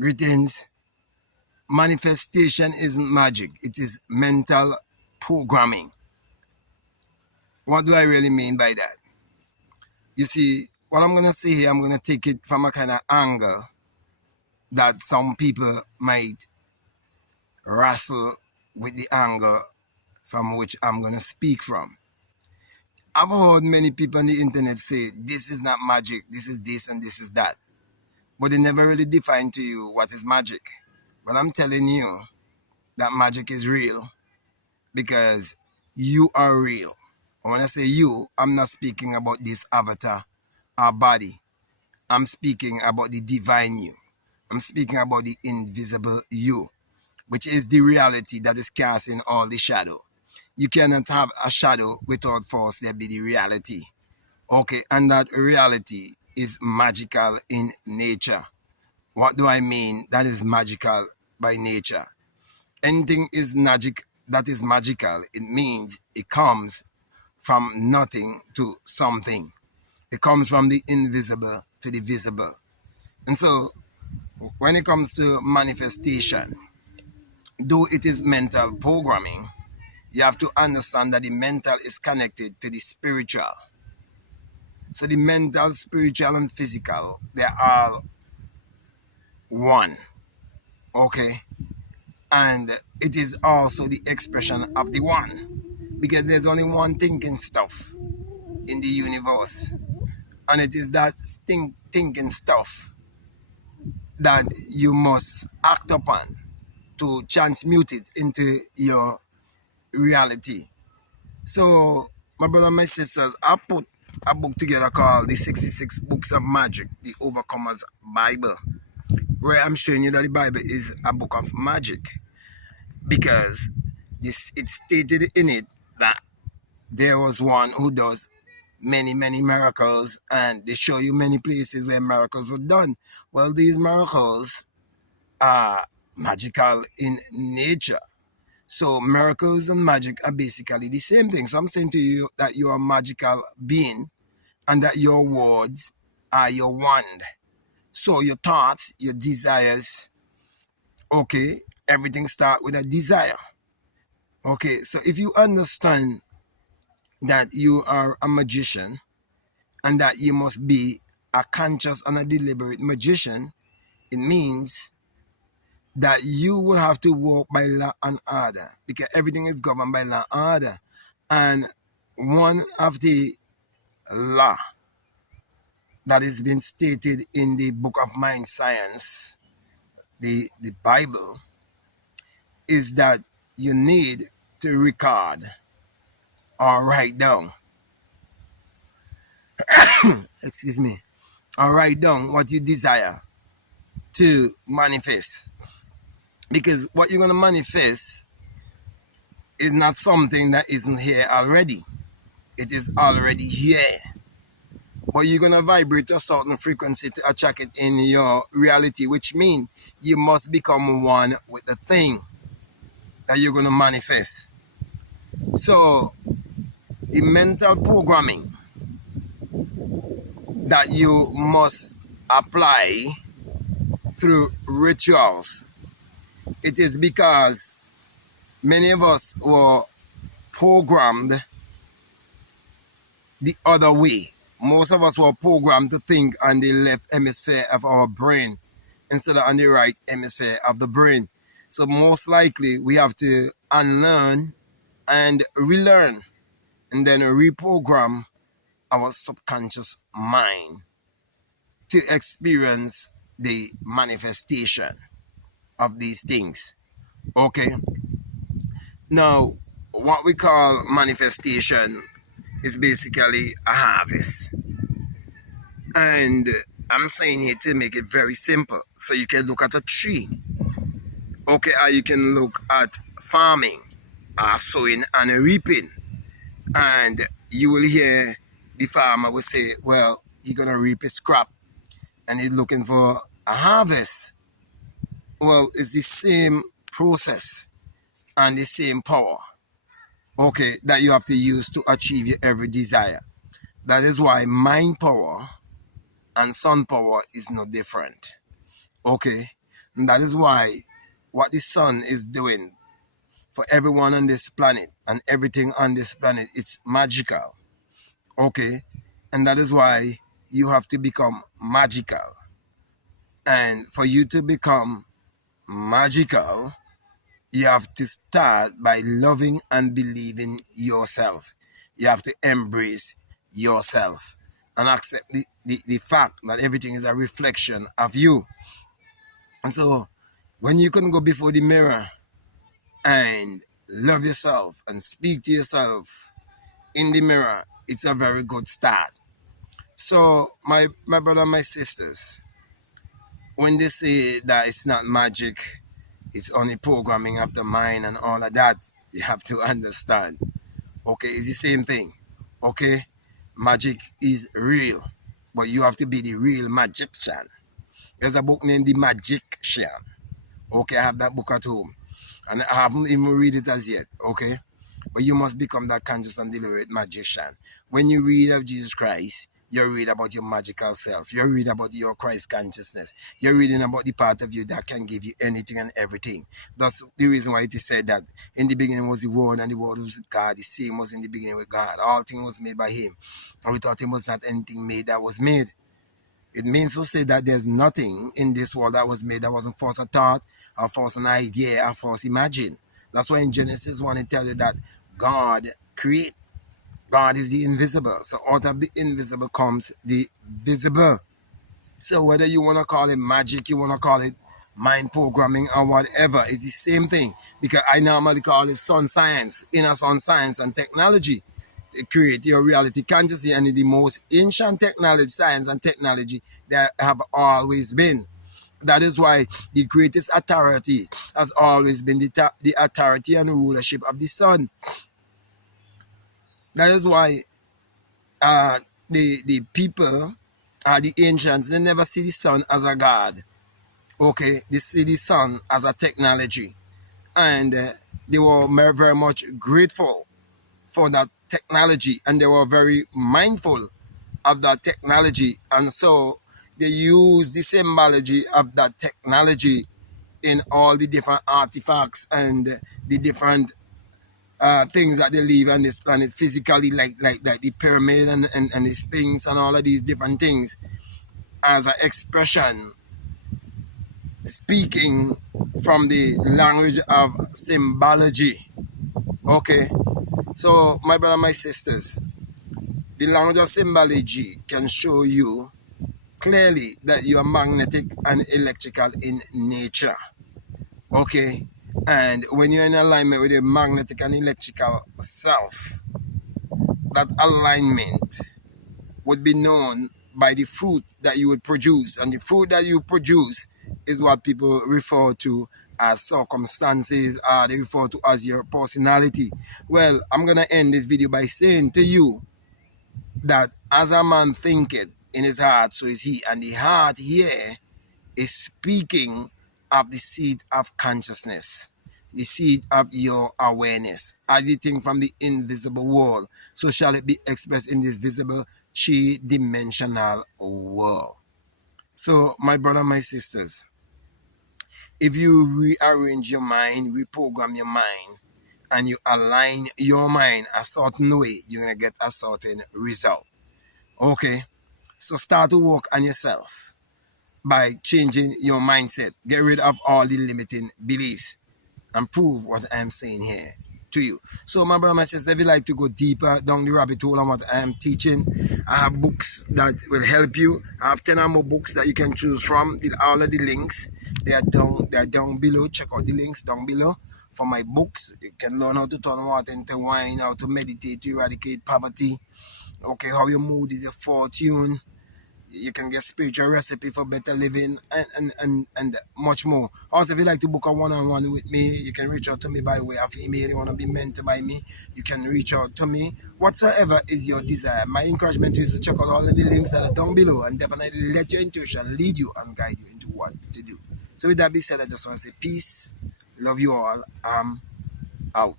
Greetings. Manifestation isn't magic, it is mental programming. What do I really mean by that? You see, what I'm going to say here, I'm going to take it from a kind of angle that some people might wrestle with the angle from which I'm going to speak from. I've heard many people on the internet say, this is not magic, this is this and this is that. But they never really define to you what is magic. But I'm telling you that magic is real because you are real. When I say you, I'm not speaking about this avatar, our body. I'm speaking about the divine you. I'm speaking about the invisible you, which is the reality that is casting all the shadow. You cannot have a shadow without first there be the reality. Okay, and that reality is magical in nature. What do I mean? That is magical by nature. Anything is magic that is magical. It means it comes from nothing to something. It comes from the invisible to the visible. And so when it comes to manifestation, though it is mental programming, you have to understand that the mental is connected to the spiritual. So the mental, spiritual, and physical, they're all one. Okay? And it is also the expression of the one. Because there's only one thinking stuff in the universe. And it is that thinking stuff that you must act upon to transmute it into your reality. So, my brother and my sisters, I put a book together called The 66 Books of Magic, The Overcomer's Bible, where I'm showing you that the Bible is a book of magic because it's stated in it that there was one who does many, many miracles, and they show you many places where miracles were done. Well, these miracles are magical in nature. So miracles and magic are basically the same thing. So I'm saying to you that you're a magical being and that your words are your wand. So your thoughts, your desires, okay, everything starts with a desire. Okay, so if you understand that you are a magician and that you must be a conscious and a deliberate magician, it means that you will have to walk by law and order because everything is governed by law and order. And one of the law that has been stated in the book of mind science, the Bible, is that you need to record or write down, excuse me, or write down what you desire to manifest. Because what you're going to manifest is not something that isn't here already. It is already here. But you're going to vibrate a certain frequency to attract it in your reality, which means you must become one with the thing that you're going to manifest. So, the mental programming that you must apply through rituals, it is because many of us were programmed the other way. Most of us were programmed to think on the left hemisphere of our brain instead of on the right hemisphere of the brain. So most likely we have to unlearn and relearn and then reprogram our subconscious mind to experience the manifestation of these things. Okay? Now, what we call manifestation is basically a harvest. And I'm saying here to make it very simple. So you can look at a tree. Okay, or you can look at farming, sowing and reaping. And you will hear the farmer will say, well, he's going to reap his crop and he's looking for a harvest. Well, it's the same process and the same power, okay, that you have to use to achieve your every desire. That is why mind power and sun power is no different. Okay, And that is why what the sun is doing for everyone on this planet and everything on this planet, it's magical. Okay? And that is why you have to become magical. And for you to become magical, you have to start by loving and believing yourself. You have to embrace yourself and accept the fact that everything is a reflection of you. And so when you can go before the mirror and love yourself and speak to yourself in the mirror, it's a very good start. So my brother and my sisters, when they say that it's not magic, it's only programming of the mind and all of that, you have to understand. Okay, it's the same thing. Okay, magic is real, but you have to be the real magician. There's a book named The Magician. Okay, I have that book at home, and I haven't even read it as yet. Okay, but you must become that conscious and deliberate magician. When you read of Jesus Christ, you read about your magical self. You read about your Christ consciousness. You're reading about the part of you that can give you anything and everything. That's the reason why it is said that in the beginning was the Word, and the Word was God. The same was in the beginning with God. All things was made by Him. And without Him was not anything made that was made. It means to say that there's nothing in this world that was made that wasn't first a thought, or first an idea, or first imagined. That's why in Genesis 1 it tells you that God created. God is the invisible. So out of the invisible comes the visible. So whether you want to call it magic, you want to call it mind programming or whatever, it's the same thing. Because I normally call it sun science, inner sun science and technology to create your reality consciously, and the most ancient technology, science and technology that have always been. That is why the greatest authority has always been the authority and rulership of the sun. That is why the people, the ancients, they never see the sun as a god. Okay, they see the sun as a technology, and they were very much grateful for that technology, and they were very mindful of that technology, and so they use the symbology of that technology in all the different artifacts and the different things that they leave on this planet physically, like the pyramid and the sphinx and all of these different things, as an expression, speaking from the language of symbology. Okay, so my brother, my sisters, the language of symbology can show you clearly that you are magnetic and electrical in nature. Okay, and when you're in alignment with your magnetic and electrical self, that alignment would be known by the fruit that you would produce. And the fruit that you produce is what people refer to as circumstances, or they refer to as your personality. Well, I'm going to end this video by saying to you that as a man thinketh in his heart, so is he. And the heart here is speaking of the seed of consciousness, the seed of your awareness. As you think from the invisible world, so shall it be expressed in this visible three-dimensional world. So, my brother, my sisters, if you rearrange your mind, reprogram your mind, and you align your mind a certain way, you're going to get a certain result. Okay? So start to work on yourself by changing your mindset. Get rid of all the limiting beliefs and prove what I'm saying here to you. So my brother, my sister, if you like to go deeper down the rabbit hole on what I am teaching, I have books that will help you. I have 10 or more books that you can choose from. All of the links, they are down below. Check out the links down below for my books. You can learn how to turn water into wine, how to meditate to eradicate poverty. Okay, how your mood is your fortune. You can get spiritual recipe for better living and much more. Also, if you like to book a one-on-one with me, you can reach out to me by way of email. You want to be mentored by me, you can reach out to me. Whatsoever is your desire. My encouragement is to check out all of the links that are down below, and definitely let your intuition lead you and guide you into what to do. So with that being said, I just want to say peace. Love you all. I'm out.